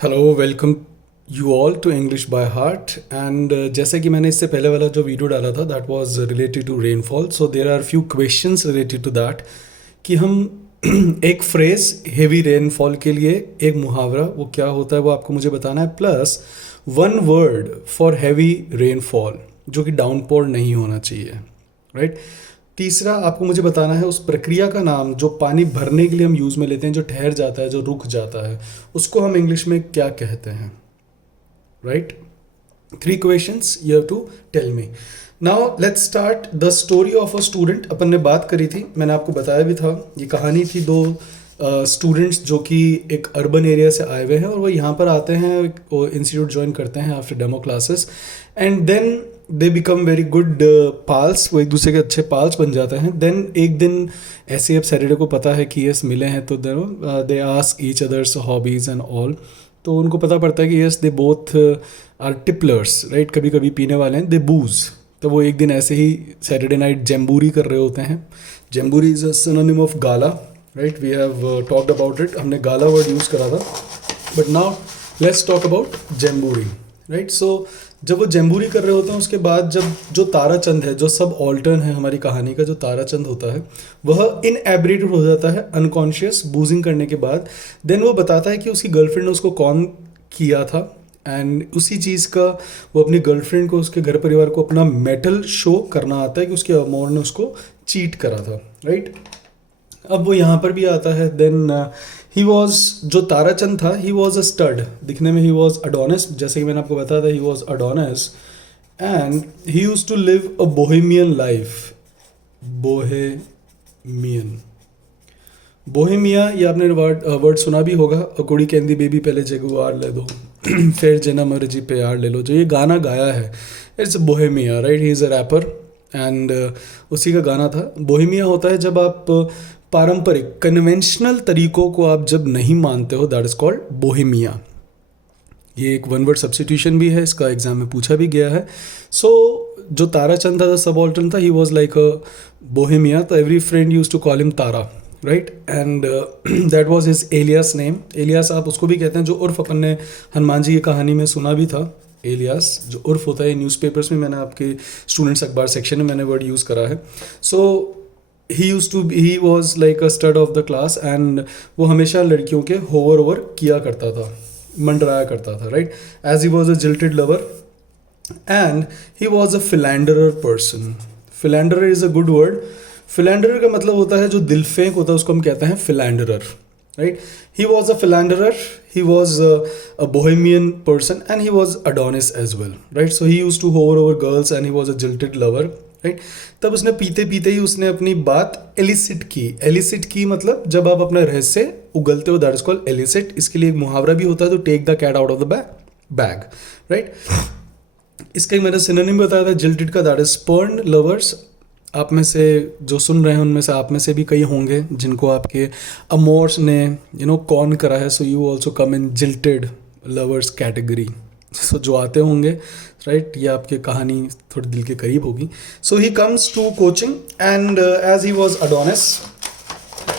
Hello welcome you all to English by heart and जैसे कि मैंने इससे पहले वाला जो वीडियो डाला था that was related to rainfall, so there are few questions related to that कि हम एक फ्रेज हेवी रेनफॉल के लिए एक मुहावरा वो क्या होता है वो आपको मुझे बताना है, plus one word for heavy rainfall जो कि डाउनपोर नहीं होना चाहिए, राइट। तीसरा आपको मुझे बताना है उस प्रक्रिया का नाम जो पानी भरने के लिए हम यूज़ में लेते हैं, जो ठहर जाता है, जो रुक जाता है, उसको हम इंग्लिश में क्या कहते हैं, right. Three questions you have to tell me. Now let's start the story of a student. अपन ने बात करी थी, मैंने आपको बताया भी था, ये कहानी थी दो स्टूडेंट्स जो कि एक अर्बन एरिया से आए हुए हैं और वो यहाँ पर आते हैं, वो इंस्टीट्यूट ज्वाइन करते हैं after demo classes and then they become very good pals, वो एक दूसरे के अच्छे पाल्स बन जाते हैं। देन एक दिन ऐसे ही अब सैटरडे को पता है कि यस मिले हैं, तो they ask each others hobbies and all. तो उनको पता पड़ता है कि yes they both are tipplers, right, कभी कभी पीने वाले हैं, दे बूज। तो वो एक दिन ऐसे ही सैटरडे नाइट जैम्बूरी कर रहे होते हैं। Jamboree is a synonym of gala, right, we have talked about it, हमने गाला वर्ड यूज़ करा था, but now let's talk about jamboree, right. So जब वो जैम्बूरी कर रहे होते हैं उसके बाद जब जो ताराचंद है, जो सब ऑल्टर्न है हमारी कहानी का, जो ताराचंद होता है वह इनएब्रेटेड हो जाता है अनकॉन्शियस बूजिंग करने के बाद। देन वो बताता है कि उसकी गर्लफ्रेंड ने उसको कौन किया था एंड उसी चीज़ का वो अपनी गर्लफ्रेंड को, उसके घर परिवार को अपना मेटल शो करना आता है कि उसके अमोर ने उसको चीट करा था, राइट। अब वो यहाँ पर भी आता है। देन ही वॉज, जो ताराचंद था, ही वॉज अ स्टड, दिखने में ही वॉज अडोनिस, जैसे कि मैंने आपको बताया था, he was Adonis and he use to live a bohemian life. Bohemian, bohemia, ये आपने वर्ड सुना भी होगा, कुड़ी कहती बेबी पहले जगुआर ले दो फिर जना मर्जी प्यार ले लो, जो ये गाना गाया है it's Bohemia, right. He is a rapper and उसी का गाना था। बोहेमिया होता है जब आप पारंपरिक कन्वेंशनल तरीकों को आप जब नहीं मानते हो, दैट इज कॉल्ड बोहेमिया। ये एक वन वर्ड सब्सटीट्यूशन भी है, इसका एग्जाम में पूछा भी गया है। सो जो ताराचंद था, सबऑल्टर्न था, he was like a bohemia, तो every friend use to call him Tara, right, and that was his alias name. Alias आप उसको भी कहते हैं जो उर्फ अपन ने हनुमान जी की कहानी में सुना भी था। एलियास जो उर्फ होता है, न्यूज़पेपर्स में मैंने आपके स्टूडेंट्स अखबार सेक्शन में मैंने वर्ड यूज़ करा है। So he was like a stud of the class and वो हमेशा लड़कियों के होवर ओवर किया करता था, मंडराया करता था, right, as he was a jilted lover and he was a philanderer person. Philanderer is a good word. Philanderer का मतलब होता है जो दिल फेंक होता है, उसको हम कहते हैं philanderer, right. He was a philanderer, he was a bohemian person and he was Adonis as well, right. So he use to hover over girls and he was a jilted lover, right. तब उसने पीते पीते ही उसने अपनी बात elicit की। Elicit की मतलब जब आप अपना रहस्य उगलते हो, दैट इज कॉल्ड एलिसिट। इसके लिए एक मुहावरा भी होता है, तो take the cat out of the bag, right. इसका एक मैंने सिनोनिम बताया था जिल्टेड का, दैट इज स्पर्न लवर्स। आप में से जो सुन रहे हैं उनमें से आप में से भी कई होंगे जिनको आपके अमोर्स ने कॉन करा है, so you also come in jilted lovers category. So जो आते होंगे, राइट, ये आपके कहानी थोड़ी दिल के करीब होगी। So he comes to coaching and as he was Adonis.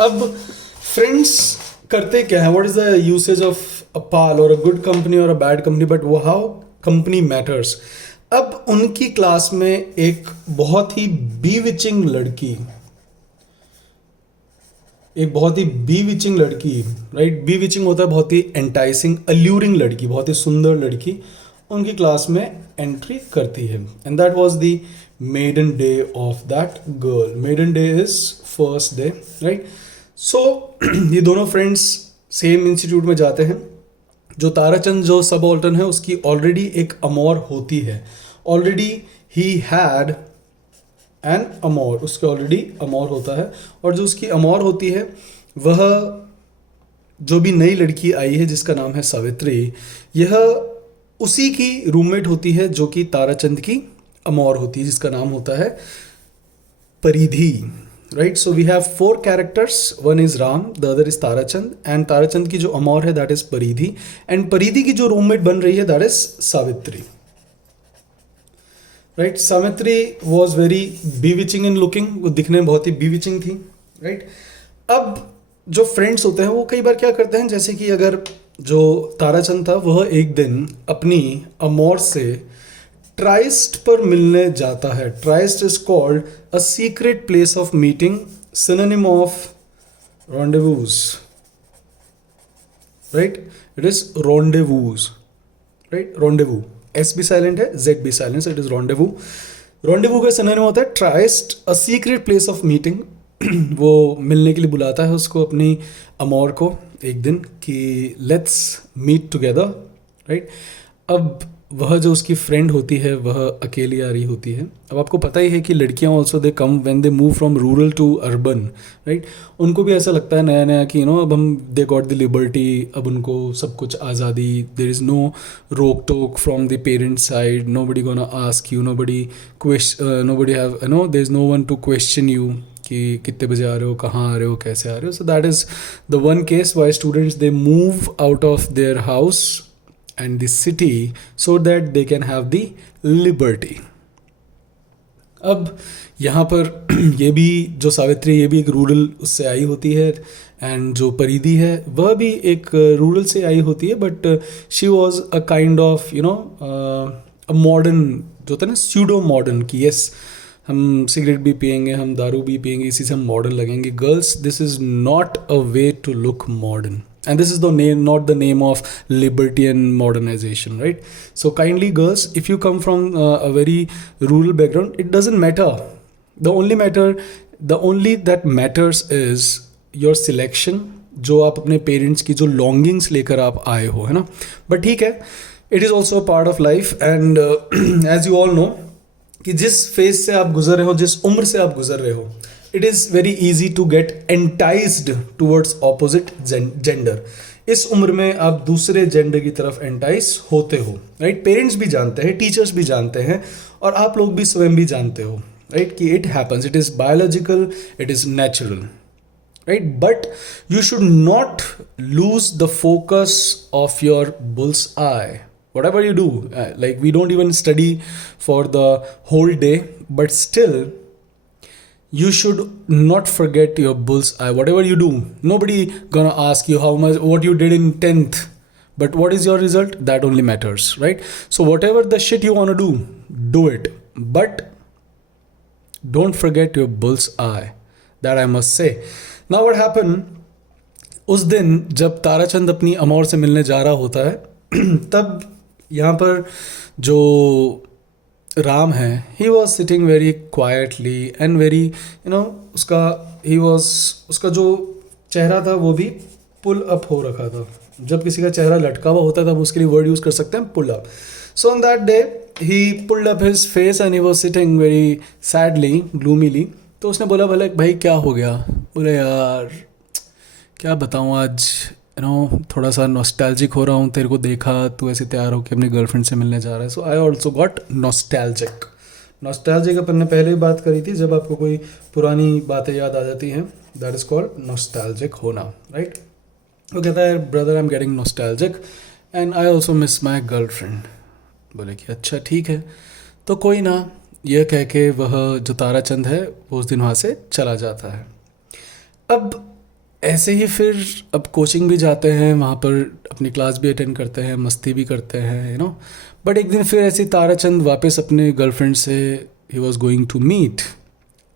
अब फ्रेंड्स करते क्या है, what is the usage of a pal और अ गुड कंपनी और अ बैड कंपनी, बट वो हाउ कंपनी मैटर्स। अब उनकी क्लास में एक बहुत ही बीविचिंग लड़की, एक बहुत ही बीविचिंग लड़की, राइट, बीविचिंग होता है बहुत ही एंटाइसिंग, अल्यूरिंग लड़की, बहुत ही सुंदर लड़की उनकी क्लास में एंट्री करती है and that was the maiden day of that girl. Maiden day is first day, right. So ये दोनों फ्रेंड्स सेम इंस्टीट्यूट में जाते हैं। जो ताराचंद जो सब ऑल्टर्न है उसकी ऑलरेडी एक अमोर होती है, ऑलरेडी ही हैड एन अमोर, उसके ऑलरेडी अमोर होता है। और जो उसकी अमोर होती है वह जो भी नई लड़की आई है जिसका नाम है सावित्री, यह उसी की रूममेट होती है जो कि ताराचंद की अमोर होती है, जिसका नाम होता है Paridhi, right. So we have four characters, one is Ram, the other is Tarachand and Tarachand की जो अमोर है दैट इज परिधि एंड परिधि की जो रूममेट बन रही है that is Savitri, right. Savitri was very bewitching in looking, वो दिखने में बहुत ही बीविचिंग थी, राइट। अब जो फ्रेंड्स होते हैं वो कई बार क्या करते हैं, जैसे कि अगर जो ताराचंद था वह एक दिन अपनी अमौर से ट्राइस्ट पर मिलने जाता है. Tryst is called a secret place of meeting, synonym of rendezvous, right? It is rendezvous, right? Rendezvous, s भी साइलेंट है, z भी silent, so it is rendezvous. rendezvous का सिनोनिम होता है tryst, a secret place of meeting. वो मिलने के लिए बुलाता है उसको, अपनी अमौर को, एक दिन कि लेट्स मीट टुगेदर, राइट. अब वह जो उसकी फ्रेंड होती है वह अकेली आ रही होती है. अब आपको पता ही है कि लड़कियां also they come when they move from rural to urban, right. उनको भी ऐसा लगता है नया नया कि अब हम दे गॉट द लिबर्टी, अब उनको सब कुछ आज़ादी, देयर इज़ नो रोक टोक from the parents side, nobody gonna ask you, nobody have there is no one to question you कि कितने बजे आ रहे हो, कहाँ आ रहे हो, कैसे आ रहे हो. So that is the one case why students they move out of their house and the city so that they can have the liberty. अब यहाँ पर ये भी जो सावित्री, ये भी एक रूरल उससे आई होती है, एंड जो परिधि है वह भी एक रूरल से आई होती है, but she was a kind of a modern, जो होता है ना स्यूडो मॉडर्न, कि यस हम सिगरेट भी पियेंगे, हम दारू भी पियेंगे, इसी से हम मॉडर्न लगेंगे. Girls, this is not a way to look modern. And this is the name, not the name of liberty and modernization, right? So kindly girls, if you come from a very rural background, it doesn't matter. The only that matters is your selection, जो आप अपने parents की जो longings लेकर आप आए हो, है ना. बट ठीक है, it is also a part of life, and as you all know कि जिस फेज से आप गुजर रहे हो, जिस उम्र से आप गुजर रहे हो, it is very easy to get enticed towards opposite gender. इस उम्र में आप दूसरे जेंडर की तरफ एंटाइज होते हो, राइट. पेरेंट्स भी जानते हैं, टीचर्स भी जानते हैं, और आप लोग भी स्वयं भी जानते हो, राइट, कि it happens, it is biological, it is natural, right. But you should not lose the focus of your bulls I. whatever you do, like we don't even study for the whole day, but still you should not forget your bull's eye. Whatever you do, nobody gonna ask you how much, what you did in 10th, but what is your result, that only matters, right? So whatever the shit you want to do it, but don't forget your bull's eye. That I must say. Now what happened, उस दिन जब ताराचंद अपनी अमौर से मिलने जा रहा होता है तब यहाँ पर जो राम है, ही was sitting very quietly and very उसका जो चेहरा था वो भी पुल अप हो रखा था. जब किसी का चेहरा लटका हुआ होता है तब उसके लिए वर्ड यूज़ कर सकते हैं, pull up. So on that day he pulled up his face and he was sitting very sadly, gloomily. तो उसने बोला, भले भाई क्या हो गया? बोले यार क्या बताऊँ, आज थोड़ा सा नॉस्टैल्जिक हो रहा हूँ, तेरे को देखा तू ऐसे तैयार होकर अपनी गर्लफ्रेंड से मिलने जा रहा है. सो आई ऑल्सो गॉट नॉस्टैल्जिक. अपन ने पहले भी बात करी थी, जब आपको कोई पुरानी बातें याद आ जाती हैं, दैट इज़ कॉल्ड नॉस्टैल्जिक होना, राइट. वो कहता है, brother I am getting nostalgic and I also miss my girlfriend. बोले कि अच्छा ठीक है, तो कोई ना, यह कह के वह जो ताराचंद है वो उस दिन वहाँ से चला जाता है. अब ऐसे ही फिर अब कोचिंग भी जाते हैं, वहाँ पर अपनी क्लास भी अटेंड करते हैं, मस्ती भी करते हैं, बट एक दिन फिर ऐसे ताराचंद वापस अपने गर्लफ्रेंड से ही was going to meet,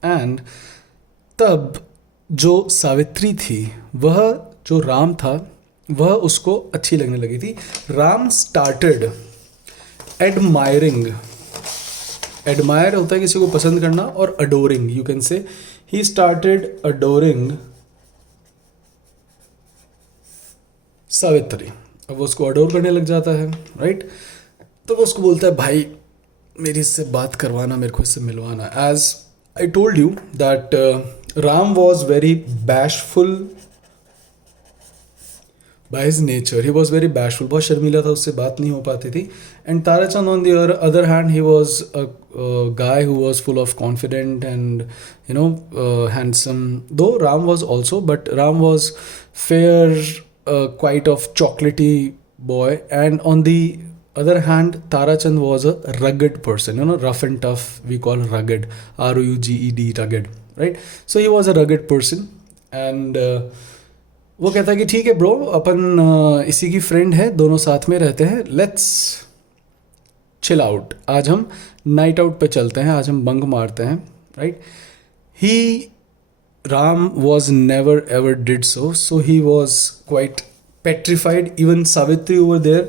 and तब जो सावित्री थी, वह जो राम था, वह उसको अच्छी लगने लगी थी. Ram started admiring. एडमायर होता है किसी को पसंद करना, और adoring, you can say he started adoring Savitri. अब वो उसको अडोर करने लग जाता है, राइट. तो वो उसको बोलता है, भाई मेरी इससे बात करवाना, मेरे को इससे मिलवाना. As I told you that Ram was very bashful by his nature. He was very bashful, बहुत शर्मीला था, उससे बात नहीं हो पाती थी. And Tarachand on the other hand, he was a guy who was full of confident and handsome. Though Ram was also, but Ram was fair, quite of chocolatey boy, and on the other hand Tarachand was a rugged person, rough and tough, we call rugged, RUGED, rugged, right? So he was a rugged person, and वो कहता है कि ठीक है bro, अपन इसी की friend है, दोनों साथ में रहते हैं, लेट्स चिल आउट, आज हम नाइट आउट पे चलते हैं, आज हम बंक मारते हैं, right. He Ram was never ever did so he was quite petrified. Even Savitri over there,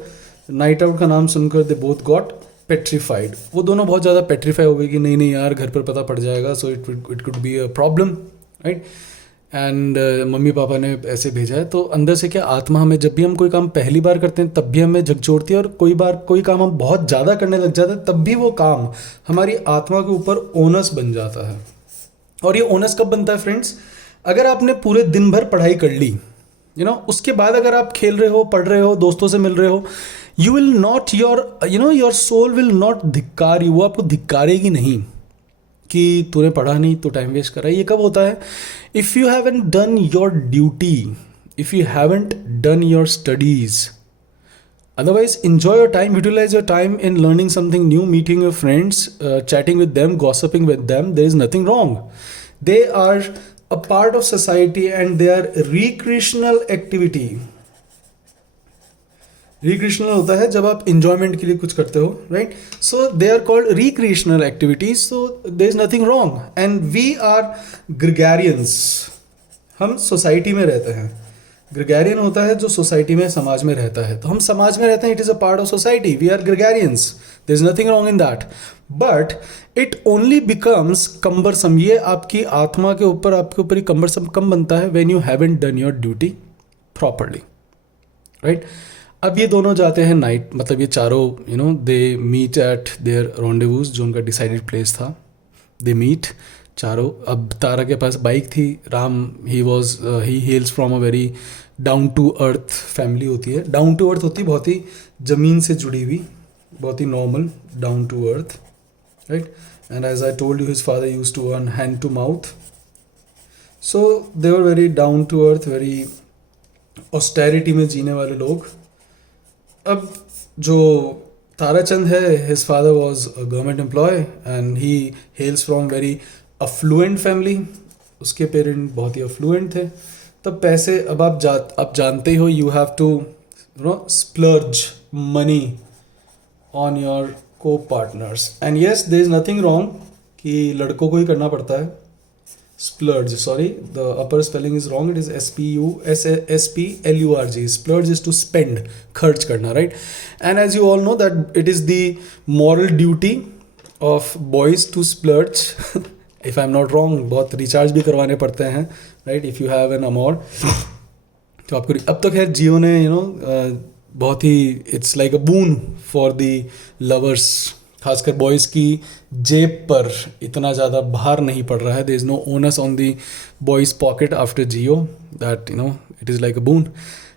night out का नाम सुनकर they both got petrified. वो दोनों बहुत ज़्यादा petrify हो गए कि नहीं नहीं यार घर पर पता पड़ जाएगा, so it could be a problem, right. And mummy papa ने ऐसे भेजा है. तो अंदर से क्या, आत्मा हमें जब भी हम कोई काम पहली बार करते हैं तब भी हमें झकझोरती है, और कोई बार कोई काम हम बहुत ज़्यादा करने लग जाते हैं तब भी वो काम हमारी आत्मा के ऊपर ओनस बन जाता है. और ये ओनस कब बनता है फ्रेंड्स, अगर आपने पूरे दिन भर पढ़ाई कर ली, उसके बाद अगर आप खेल रहे हो, पढ़ रहे हो, दोस्तों से मिल रहे हो, you will not your soul will not धिक्कार यू, वो आपको धिक्कारेगी नहीं कि तूने पढ़ा नहीं, तो टाइम वेस्ट करा. ये कब होता है, if you haven't done your duty, if you haven't done your studies. Otherwise, enjoy your time, utilize your time in learning something new, meeting your friends, chatting with them, gossiping with them. There is nothing wrong. They are a part of society and they are recreational activity. Recreational होता है जब आप enjoyment के लिए कुछ करते हो, right? So they are called recreational activities. So there is nothing wrong. And we are gregarians. हम society में रहते हैं. ग्रेगेरियन होता है जो सोसाइटी में, समाज में रहता है. तो हम समाज में रहते हैं, it is a part of society, we are gregarians, there is nothing wrong in that. But it only becomes cumbersome, ये आपकी आत्मा के ऊपर, आपके ऊपर ही कम्बरसम कम बनता है when you haven't done your duty properly, right. अब ये दोनों जाते हैं नाइट, मतलब ये चारों दे मीट एट देयर रॉन्डेवूज, जो उनका डिसाइडेड प्लेस था. दे मीट चारों. अब तारा के पास बाइक थी, Ram he hails from a very down to earth family होती है. डाउन टू अर्थ होती है बहुत ही ज़मीन से जुड़ी हुई, बहुत ही normal, down to earth, right. And as I told you, his father used to earn hand to mouth, so they were very down to earth, very austerity में जीने वाले लोग. अब जो ताराचंद है, his father was a government employee and he hails from very affluent family. उसके parent बहुत ही अफ्लुएंट थे. तब पैसे, अब आप जानते हो, you have to splurge money on your co-partners. And yes, there is nothing wrong कि लड़कों को ही करना पड़ता है. Splurge, sorry, the upper spelling is wrong, it is SPLURG. Splurge is to spend, खर्च करना, right. And as you all know that it is the moral duty of boys to splurge. If I'm not wrong, बहुत recharge भी करवाने पड़ते हैं, right. If you have an amour, तो आपको अब तो खैर जियो ने बहुत ही, it's like a boon for the lovers. खासकर बॉयज़ की जेब पर इतना ज़्यादा भार नहीं पड़ रहा है. There is no onus on the boys pocket after Jio, that it is like a boon.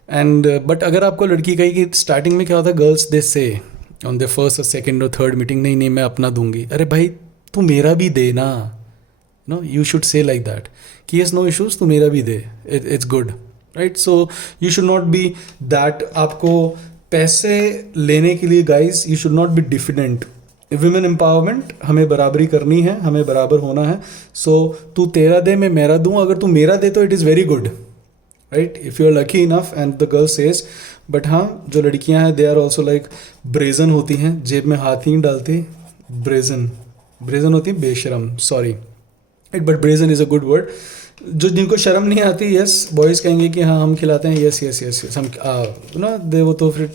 And but अगर आपको लड़की कही कि स्टार्टिंग में क्या होता है, गर्ल्स दे से ऑन द फर्स्ट और सेकेंड और थर्ड मीटिंग, नहीं नहीं मैं अपना दूंगी. अरे भाई तू मेरा भी दे ना, you should say like that कि yes, no issues, तू मेरा भी दे, it's good, right. So you should not be that, आपको पैसे लेने के लिए guys you should not be diffident. women empowerment, हमें बराबरी करनी है, हमें बराबर होना है. so तू तेरा दे, मैं मेरा दूँ. अगर तू मेरा दे तो it is very good, right, if you are lucky enough. and the girl says, but हाँ, जो लड़कियाँ हैं they are also like brazen होती हैं, जेब में हाथ ही नहीं डालती. brazen होती है बेशरम, sorry, but brazen is a good word. जो जिनको शर्म नहीं आती, यस, बॉयज़ कहेंगे कि हाँ हम खिलाते हैं, यस यस यस यस, हम दे. वो तो फिर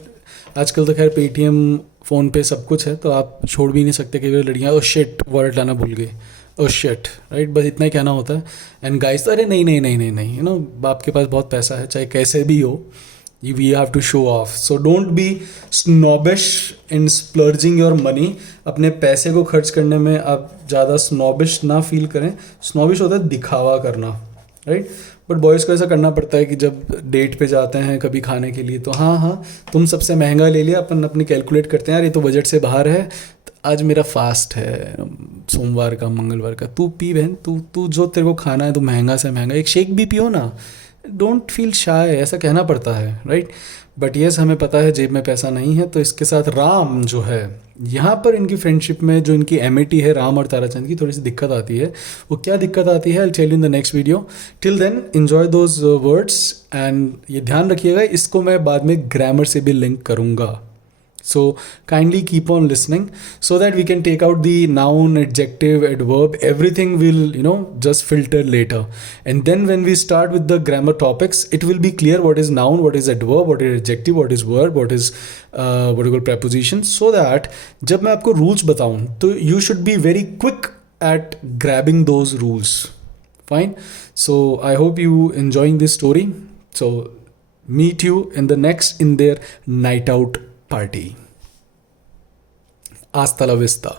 आजकल तो खैर पेटीएम, फ़ोन पे सब कुछ है, तो आप छोड़ भी नहीं सकते कि वे लड़कियाँ ओ शिट वॉलेट लाना भूल गई, ओ शिट, राइट. बस इतना ही कहना होता है. एंड गाइस तो अरे नहीं नहीं नहीं नहीं नहीं, बाप के पास बहुत पैसा है, चाहे कैसे भी हो, we have to show off. So don't be snobbish in splurging your money. अपने पैसे को खर्च करने में आप ज़्यादा snobbish ना फील करें. snobbish होता है दिखावा करना, राइट. बट बॉयज़ को ऐसा करना पड़ता है कि जब डेट पे जाते हैं कभी खाने के लिए, तो हाँ तुम सबसे महंगा ले लिया, अपन अपनी कैलकुलेट करते हैं, यार ये तो बजट से बाहर है, आज मेरा फास्ट है सोमवार का, मंगलवार का, तू पी बहन, तू जो तेरे को खाना है, तू महंगा से महंगा एक शेक भी पियो ना, डोंट फील शाय, ऐसा कहना पड़ता है, राइट. बट येस हमें पता है जेब में पैसा नहीं है, तो इसके साथ राम जो है, यहाँ पर इनकी फ्रेंडशिप में जो इनकी एमिटी है राम और ताराचंद की, थोड़ी सी दिक्कत आती है। वो क्या दिक्कत आती है, I tell you in the next video. Till then enjoy those words, and ये ध्यान रखिएगा इसको मैं बाद में ग्रामर से भी लिंक करूँगा। So kindly keep on listening so that we can take out the noun, adjective, adverb, everything will, just filter later. And then when we start with the grammar topics, it will be clear what is noun, what is adverb, what is adjective, what is verb, what is what you call preposition, so that जब मैं आपको rules बताऊं तो you should be very quick at grabbing those rules. Fine. So I hope you enjoying this story. So meet you in the next in their night out party. Hasta la vista.